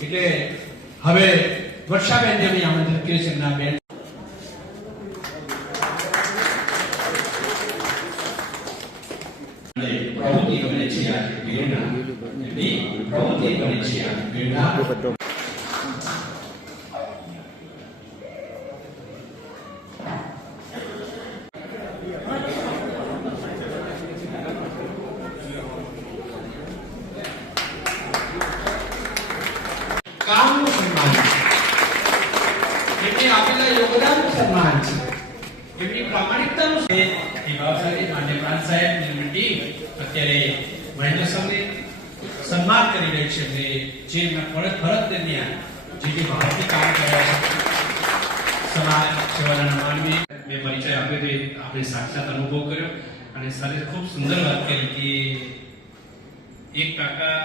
એટલે હવે વર્ષાબેન જેની આમંત્રિત કરી છે ના બેન પ્રવૃત્તિ બને છે આ પ્રેરણા એની પ્રવૃત્તિ બને છે આ પ્રેરણા કામનું સન્માન એમને આપેલા યોગદાનનું સન્માન છે એમની પ્રામાણિકતાનું એ ભાવશાળી માન્ય પ્રાંત સાહેબની ટીમ અત્યારે મહેન્દ્ર સંઘને સન્માન કરી રહી છે અને જે એમના ફરજ દરમિયાન જે ભારતની કામ કર્યા છે સમાજ સેવાના માનવી મેં પરિચય આપ્યો તે આપણે સાક્ષાત અનુભવ કર્યો અને સરે ખૂબ સુંદર વાત કરી કે એક કાકા